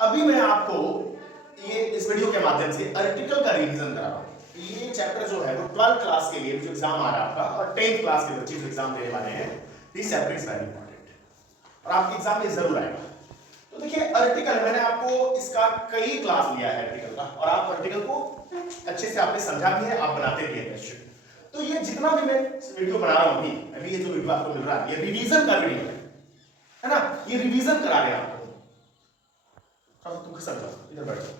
अभी मैं आपको ये इस वीडियो के माध्यम से आर्टिकल का रिवीजन करा रहा हूं। ये चैप्टर जो है वो 12th क्लास के लिए जो एग्जाम आ रहा है आपका और 10th क्लास के बच्चे जो एग्जाम देने वाले हैं, this chapter is very important और आपके एग्जाम में जरूर आएगा। तो देखिए आर्टिकल मैंने आपको इसका कई क्लास लिया है आर्टिकल का और आप आर्टिकल को अच्छे से आपने समझा भी है, आप बनाते भी हैं। तो ये जितना भी मैं वीडियो बना रहा हूं अभी ये जो वीडियो आपको मिल रहा है ये रिवीजन का वीडियो है ना, ये रिवीजन करा रहे हैं आपको। तुम खसक जाओ, इधर बैठ जाओ।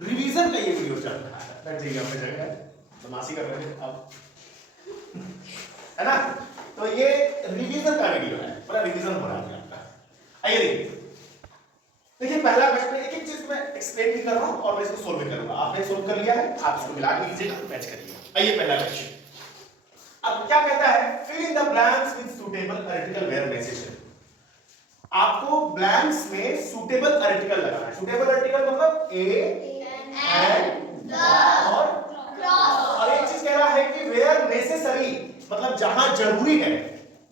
रिवीजन का ये वीडियो चल रहा है, बैठ जाइए अपनी जगह, बदमाशी कर रहे हैं अब, है ना। तो ये रिवीजन का वीडियो है, पूरा रिवीजन हो रहा है आपका। आइए देखिए पहला क्वेश्चन, एक एक चीज मैं एक्सप्लेन भी कर रहा हूं और मैं इसको सोल्व भी करूंगा। आपने सोल्व कर लिया है, आप इसको मिला के लीजिएगा, मैच करिए। आइए पहला क्वेश्चन, अब क्या कहता है, fill in the blanks with suitable article where necessary. आपको ब्लैंक्स में सूटेबल आर्टिकल लगाना है। सूटेबल आर्टिकल मतलब ए एंड द और क्रॉस। और एक चीज कह रहा है कि वेयर नेसेसरी मतलब जहां जरूरी है,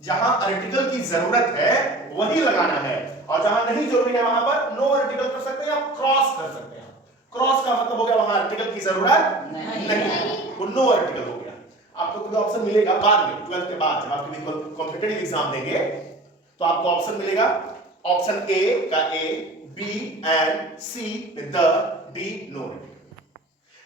जहां आर्टिकल की जरूरत है वही लगाना है, और जहां नहीं जरूरी है वहां पर नो आर्टिकल कर सकते हैं, आप क्रॉस कर सकते हैं। क्रॉस का मतलब हो गया वहां आर्टिकल की जरूरत नहीं, वो नो आर्टिकल हो गया। आपको कोई ऑप्शन मिलेगा बाद में 12th के बाद जब आप कभी कॉम्पिटिटिव एग्जाम देंगे तो आपको ऑप्शन मिलेगा, ऑप्शन ए का A, B and C with the, D no.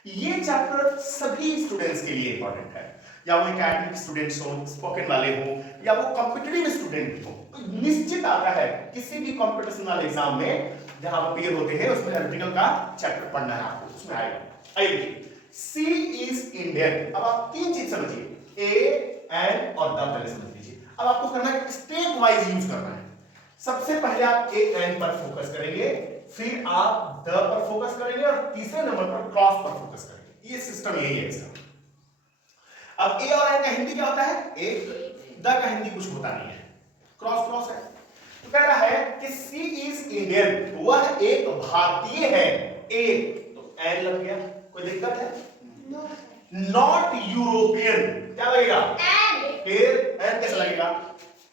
ये चैप्टर सभी स्टूडेंट्स के लिए इंपॉर्टेंट है, या वो एकेडमिक स्टूडेंट्स हो, स्पोकन वाले हो, या वो कॉम्पिटिटिव स्टूडेंट हो। तो निश्चित आता है किसी भी कॉम्पिटिशन वाले एग्जाम में जहां वो पेयर होते हैं उसमें आर्टिकल का चैप्टर पढ़ना है आपको, उसमें आएगा। आइए सी इज इंडियन। अब आप तीन चीज समझिए, ए एंड और द पहले समझ लीजिए। अब आपको करना है स्टेप वाइज यूज करना है। सबसे पहले आप ए एंड पर फोकस करेंगे, फिर आप द पर फोकस करेंगे और तीसरे नंबर पर क्रॉस पर फोकस करेंगे। ये सिस्टम यही है इसका। अब ए और एंड का हिंदी क्या होता है, ए, द का हिंदी कुछ होता नहीं है, क्रॉस क्रॉस है। तो कह रहा है कि सी इज इंडियन, वह एक भारतीय है। ए तो एन लग गया, कोई दिक्कत है? नॉट यूरोपियन, क्या लगेगा? एन। फिर एन कैसे लगेगा?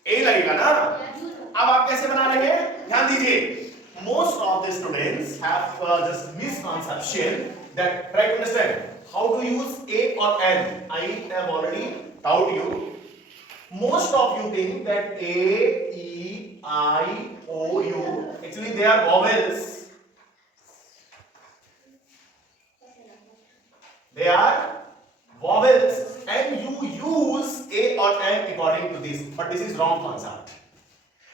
ए लगेगा ना। अब आप कैसे बना रहे हैं, ध्यान दीजिए। Most of the students have this misconception that try to understand how to use A और an. I have already taught you. Most of you think that A, E, I, O, U actually they are vowels. They are vowels and you use A or N according to this, but this is wrong concept.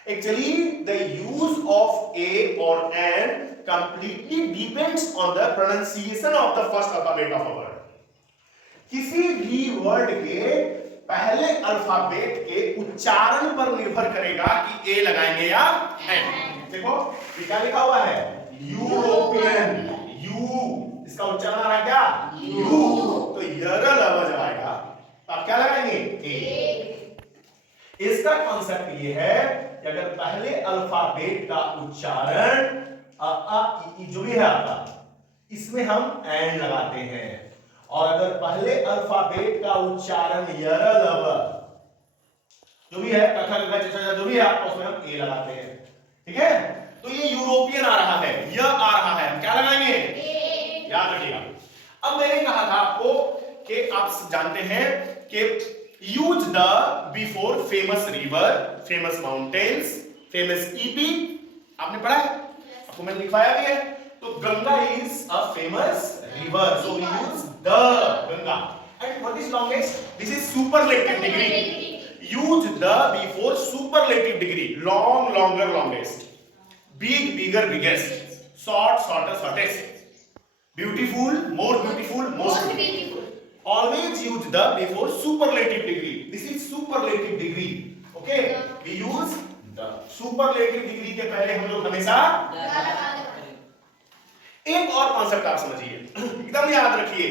Actually the use of A or N completely depends on the pronunciation of the first alphabet of a word. किसी भी word के पहले alphabet के उच्चारण पर निर्भर करेगा कि ए लगाएंगे या एन। देखो ये क्या लिखा हुआ है, यूरोपियन, यू, इसका उच्चारण आ रहा है क्या, यू, तो यरल जब आएगा तो आप क्या लगाएंगे, ए। इसका कॉन्सेप्ट ये है कि अगर पहले अल्फाबेट का उच्चारण अ आ इ जो भी है आपका, इसमें हम एन लगाते हैं, और अगर पहले अल्फाबेट का उच्चारण यरल जो भी है, जो भी है आपको उसमें हम ए लगाते हैं, ठीक है। तो ये यूरोपियन आ रहा है, यह आ रहा है, क्या लगाएंगे, ए, याद रखिएगा। अब मैंने कहा था आपको कि आप जानते हैं कि use the before famous river, famous mountains, famous EP, आपने पढ़ा है, आपको मैंने लिखवाया भी है। तो Ganga is a famous river, so we use the Ganga. And what is longest? This is superlative degree. Use the before superlative degree. Long, longer, longest. Big, bigger, biggest. Short, shorter, shortest. Beautiful, more beautiful, most beautiful. Always use the before superlative degree. This is superlative degree. Okay? We use the superlative degree के पहले हम लोग हमेशा एक और concept आप समझिए, एकदम याद रखिए,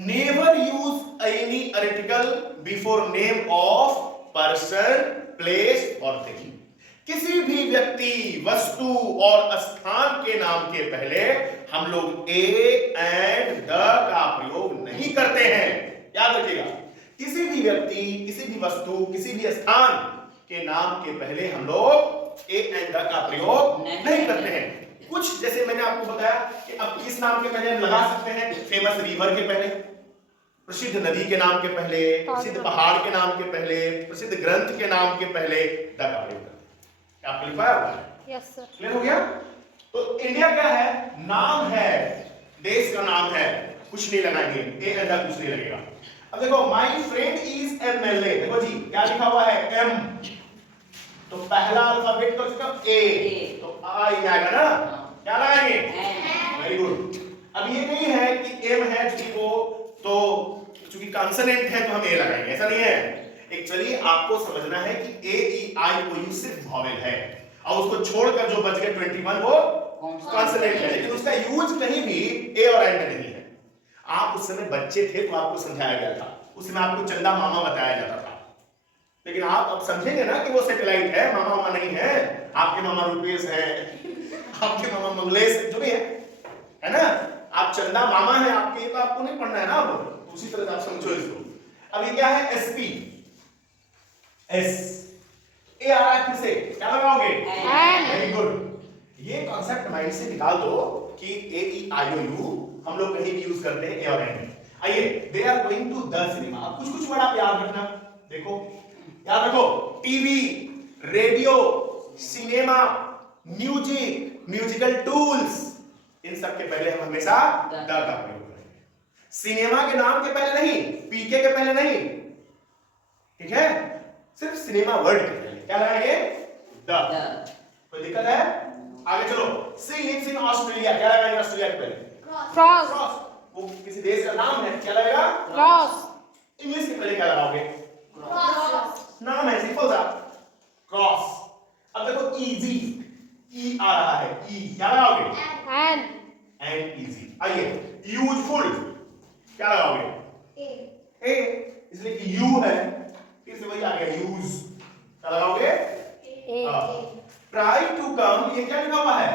never use any article before name of person, place और थिंग। किसी भी व्यक्ति, वस्तु और स्थान के नाम के पहले हम लोग ए एंड द का प्रयोग नहीं करते हैं, याद रखिएगा। किसी भी व्यक्ति, किसी भी वस्तु, किसी भी स्थान के नाम के पहले हम लोग ए एंड द का प्रयोग नहीं करते हैं। कुछ जैसे मैंने आपको बताया कि अब किस नाम के पहले हम लगा सकते हैं, फेमस रिवर के पहले, प्रसिद्ध नदी के नाम के पहले, प्रसिद्ध पहाड़ के नाम के पहले, प्रसिद्ध ग्रंथ के नाम के पहले द का प्रयोग करते हैं। आपको लिखा है? Yes sir. क्लियर हो गया? तो इंडिया क्या है? नाम है, देश का नाम है, कुछ नहीं लगाएंगे, ए एंड द कुछ नहीं लगेगा। अब देखो माय फ्रेंड इज एमएलए, देखो जी क्या लिखा हुआ है? एम, तो पहला अल्फाबेट तो इसका ए, तो आ ही आएगा ना, क्या लगाएंगे? Very good. अब ये नहीं है कि एम है चूंकि वो, तो चूंकि कॉन्सोनेंट है तो हम ए लगाएंगे, ऐसा नहीं है। एक्चुअली आपको समझना है कि ए ई आई ओ यू सिर्फ वॉवेल है, और उसको छोड़कर जो बच गए 21 वो कॉन्सोनेंट है, लेकिन उसका यूज कहीं भी ए और आई में नहीं है। आप उस समय बच्चे थे तो आपको समझाया गया था, उस समय आपको चंदा मामा बताया जाता था, लेकिन आप अब समझेंगे ना कि वो सैटेलाइट है, मामा मामा नहीं है। आपके मामा रुपेश है, आपके मामा मंगलेश, जो भी है ना, आप चंदा मामा है आपके, तो आपको नहीं पढ़ना है ना। अब उसी तरह से आप समझो इसको। अब ये क्या है? एसपी, एस, ए आ रहा है, फिर से क्या लगाओगे? Very good. ये कॉन्सेप्ट माइंड से निकाल दो कि ए ई आई ओ यू हम लोग कहीं भी यूज करते हैं ए और एन। आइए, they are going to the cinema. अब कुछ कुछ वर्ड आप याद रखना, देखो याद रखो, TV, radio, cinema, music, musical tools, इन सब के पहले हम हमेशा द का प्रयोग करेंगे। सिनेमा के नाम के पहले नहीं, पीके के पहले नहीं, ठीक है? सिर्फ सिनेमा वर्ड के पहले क्या लगाएंगे? द। कोई दिक्कत है? आगे चलो। सी लिव्स इन ऑस्ट्रेलिया, क्या लगाएंगे ऑस्ट्रेलिया के पहले? क्रॉस। वो किसी देश का नाम है, क्या लगेगा? क्रॉस। इंग्लिश के पहले क्या लगाओगे? क्रॉस। नाम है, सिंपल सा, क्रॉस। अब देखो इजी, ई आ रहा है, ई क्या लगाओगे? And easy. आइए, यूजफुल क्या लगाओगे? ए, इसलिए कि यू है, फिर से वही आ गया यूज, क्या लगाओगे? ट्राई टू कम, ये क्या लिखा हुआ है?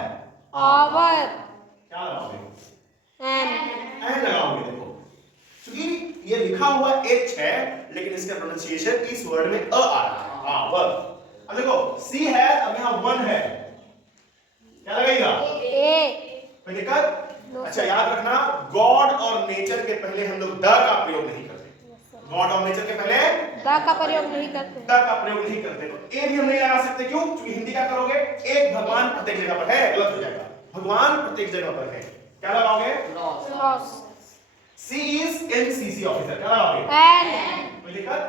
आवर। क्या लगाओगे? एंड लगाओगे। देखो क्योंकि ये लिखा हुआ एच है, लेकिन इसका प्रोनाउंसिएशन इस वर्ड में अ आ रहा है, आवर। अब देखो सी है, अब यहाँ वन है, क्या लगेगा? ए। कोई दिक्कत? अच्छा याद रखना, गॉड और नेचर के पहले हम लोग द का प्रयोग नहीं करते। गॉड और नेचर के पहले द का प्रयोग नहीं करते, द का प्रयोग नहीं करते। तो ए भी हम नहीं लगा सकते, क्यों? क्योंकि हिंदी क्या करोगे? एक भगवान प्रत्येक जगह पर है, गलत हो जाएगा। भगवान प्रत्येक जगह पर है, क्या लगाओगे? Cross. She is NCC officer, क्या लगाओगे? एंड कोई दिक्कत?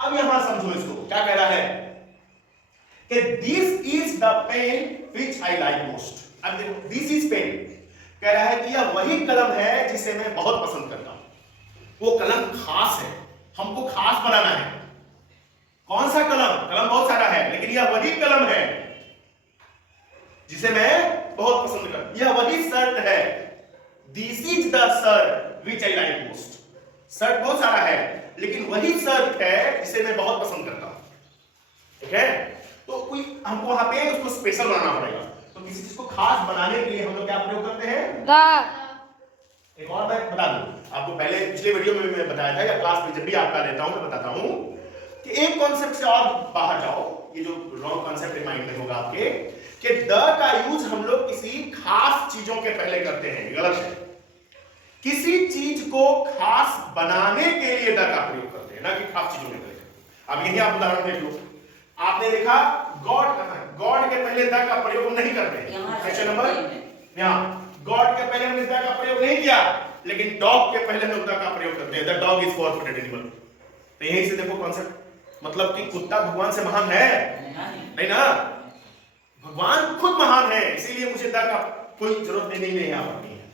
अब यहां समझो इसको, क्या कह रहा है कि this is the pen which I like most. अब देखो, दिस इज पेन कह रहा है कि यह वही कलम है जिसे मैं बहुत पसंद करता हूं। वो कलम खास है, हमको खास बनाना है। कौन सा कलम? कलम बहुत सारा है, लेकिन यह वही कलम है जिसे मैं बहुत पसंद करता हूं। यह वही शर्ट है, this is the shirt which I like most. Shirt बहुत सारा है, लेकिन वही शर्ट है जिसे मैं बहुत पसंद करता हूं, ठीक है? तो कोई हमको वहां पे उसको स्पेशल बनाना पड़ेगा। तो किसी चीज को खास बनाने के लिए हम लोग क्या प्रयोग करते हैं? द। एक और बात बता दूं आपको, पहले पिछले वीडियो में मैं बताया था, या क्लास में जब भी आपका लेता हूं मैं बताता हूं कि एक कॉन्सेप्ट से और बाहर जाओ। ये जो रॉन्ग कॉन्सेप्ट माइंड में होगा आपके कि द का यूज हम लोग किसी खास चीजों के पहले करते हैं, गलत है। किसी चीज को खास बनाने के लिए द का प्रयोग करते हैं, ना कि खास चीजों के पहले। अब यही आप उदाहरण देख लो, आपने देखा गॉड कहां है, गॉड के पहले द का प्रयोग हम नहीं करते। क्वेश्चन नंबर यहां गॉड के पहले हमने द का प्रयोग नहीं किया, लेकिन डॉग के पहले हम द का प्रयोग करते हैं। The dog is four footed animal. तो यहीं से देखो कॉन्सेप्ट, मतलब कि कुत्ता भगवान से महान है नहीं ना, भगवान खुद महान है, इसीलिए मुझे द का कोई जरूरत नहीं है यहां पर नहीं है।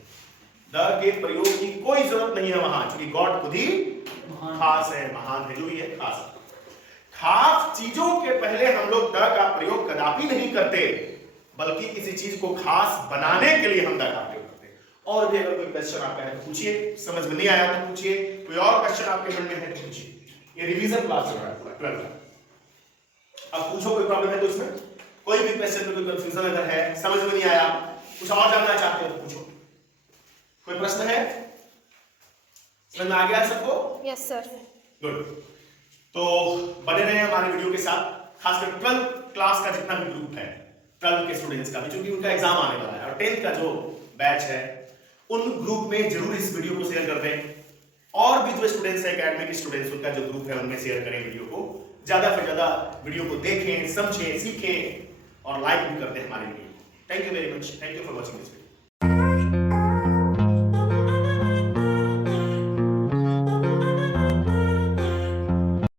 द के प्रयोग की कोई जरूरत नहीं है वहां, क्योंकि गॉड खुद ही खास है, महान है, जो भी है खास। खास चीजों के पहले हम लोग द का प्रयोग कदापि नहीं करते, बल्कि किसी चीज को खास बनाने के लिए हम द का प्रयोग करते हैं। और भी अगर कोई क्वेश्चन आपका है तो पूछिए, समझ में नहीं आया तो पूछिए, कोई और क्वेश्चन आपके मन में है तो पूछिए। ये रिवीजन क्लास चल रहा है पूरा 12 का। अब पूछो, कोई प्रॉब्लम है तो इसमें कोई भी क्वेश्चन में कोई कंफ्यूजन अगर है, समझ में नहीं आया, कुछ और जानना चाहते हो तो पूछो। कोई प्रश्न है? समझ में आ गया सबको? Yes sir. गुड। तो बने रहे हमारे वीडियो के साथ। खासकर 12th क्लास का जितना भी ग्रुप है, 12 के स्टूडेंट्स का भी, क्योंकि उनका एग्जाम आने वाला है, और 10th का जो बैच है उन ग्रुप में जरूर इस वीडियो को शेयर कर दें। और भी जो स्टूडेंट्स है, एकेडमिक स्टूडेंट्स, उनका जो ग्रुप है उनमें शेयर करें वीडियो को, ज्यादा से ज्यादा वीडियो को देखें, समझें, सीखें और लाइक भी कर दें हमारे video. Thank you very much, thank you for watching this video.